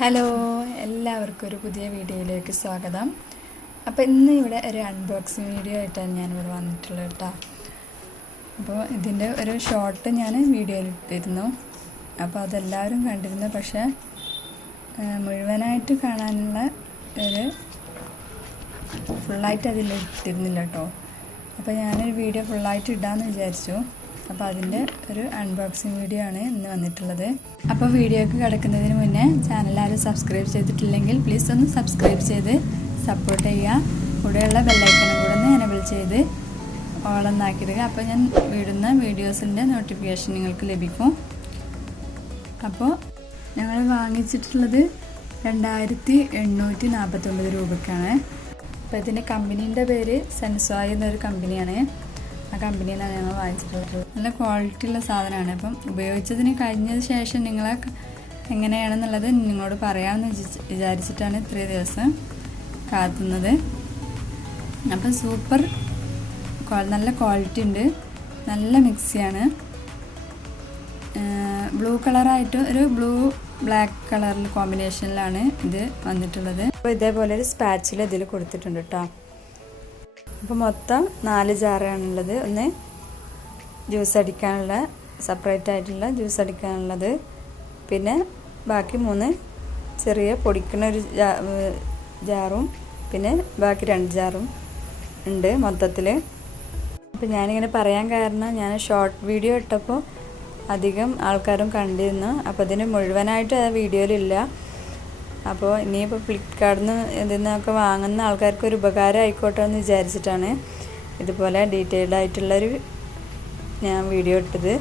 Hello, എല്ലാവർക്കും ഒരു പുതിയ വീഡിയോയിലേക്ക് സ്വാഗതം. അപ്പോൾ ഇന്ന് ഇവിടെ ഒരു അൺബോക്സിങ് വീഡിയോ ആയിട്ടാണ് ഞാനിവിടെ വന്നിട്ടുള്ളത് കേട്ടോ. അപ്പോൾ ഇതിൻ്റെ ഒരു ഷോർട്ട് ഞാൻ വീഡിയോയിൽ ഇട്ടിരുന്നു. അപ്പോൾ അതെല്ലാവരും കണ്ടിരുന്നു. പക്ഷേ മുഴുവനായിട്ട് കാണാനുള്ള ഒരു ഫുള്ളായിട്ട് അതിൽ ഇട്ടിരുന്നില്ല കേട്ടോ. അപ്പോൾ ഞാനൊരു വീഡിയോ ഫുള്ളായിട്ട് ഇടാമെന്ന് വിചാരിച്ചു. അപ്പോൾ അതിൻ്റെ ഒരു അൺബോക്സിങ് വീഡിയോ ആണ് ഇന്ന് വന്നിട്ടുള്ളത്. അപ്പോൾ വീഡിയോക്ക് കിടക്കുന്നതിന് മുന്നേ ചാനൽ ആരും സബ്സ്ക്രൈബ് ചെയ്തിട്ടില്ലെങ്കിൽ പ്ലീസ് ഒന്ന് സബ്സ്ക്രൈബ് ചെയ്ത് സപ്പോർട്ട് ചെയ്യുക. കൂടെയുള്ള ബെല്ലൈക്കണും കൂടെ ഒന്ന് എനേബിൾ ചെയ്ത് ഓളൊന്നാക്കിയിടുക. അപ്പോൾ ഞാൻ വിടുന്ന വീഡിയോസിൻ്റെ നോട്ടിഫിക്കേഷൻ നിങ്ങൾക്ക് ലഭിക്കും. അപ്പോൾ ഞങ്ങൾ വാങ്ങിച്ചിട്ടുള്ളത് 2849 രൂപയ്ക്കാണ്. അപ്പോൾ ഇതിൻ്റെ കമ്പനീൻ്റെ പേര് സെൻസോയ് എന്നൊരു കമ്പനിയാണ്. ആ കമ്പനിയിൽ നിന്നാണ് ഞങ്ങൾ വാങ്ങിച്ചിട്ടുള്ളത്. നല്ല ക്വാളിറ്റി ഉള്ള സാധനമാണ്. അപ്പം ഉപയോഗിച്ചതിന് കഴിഞ്ഞതിന് ശേഷം നിങ്ങളെ എങ്ങനെയാണെന്നുള്ളത് നിങ്ങളോട് പറയാമെന്ന് വിചാരിച്ചിട്ടാണ് ഇത്രയും ദിവസം കാത്തുന്നത്. അപ്പം സൂപ്പർ നല്ല ക്വാളിറ്റി ഉണ്ട്. നല്ല മിക്സിയാണ്. ബ്ലൂ കളറായിട്ട് ഒരു ബ്ലൂ ബ്ലാക്ക് കളറിൽ കോമ്പിനേഷനിലാണ് ഇത് വന്നിട്ടുള്ളത്. അപ്പോൾ ഇതേപോലെ ഒരു സ്പാച്ചിൽ ഇതിൽ കൊടുത്തിട്ടുണ്ട് കേട്ടോ. അപ്പോൾ മൊത്തം 4 ജാറാണുള്ളത്. ഒന്ന് ജ്യൂസ് അടിക്കാനുള്ള സെപ്പറേറ്റ് ആയിട്ടുള്ള ജ്യൂസ് അടിക്കാനുള്ളത്, പിന്നെ ബാക്കി 3 ചെറിയ പൊടിക്കുന്ന ഒരു ജാറും, പിന്നെ ബാക്കി 2 ജാറും ഉണ്ട് മൊത്തത്തിൽ. അപ്പോൾ ഞാനിങ്ങനെ പറയാൻ കാരണം ഞാൻ ഷോർട്ട് വീഡിയോ ഇട്ടപ്പോൾ അധികം ആൾക്കാരും കണ്ടിരുന്നു. അപ്പോൾ ഇതിന് മുഴുവനായിട്ട് ആ വീഡിയോയിലില്ല. അപ്പോൾ ഇനിയിപ്പോൾ ഫ്ലിപ്കാർട്ടിൽ നിന്ന് ഇതിൽ നിന്നൊക്കെ വാങ്ങുന്ന ആൾക്കാർക്ക് ഒരു ഉപകാരം ആയിക്കോട്ടെ എന്ന് വിചാരിച്ചിട്ടാണ് ഇതുപോലെ ഡീറ്റെയിൽഡ് ആയിട്ടുള്ളൊരു ഞാൻ വീഡിയോ ഇട്ടത്.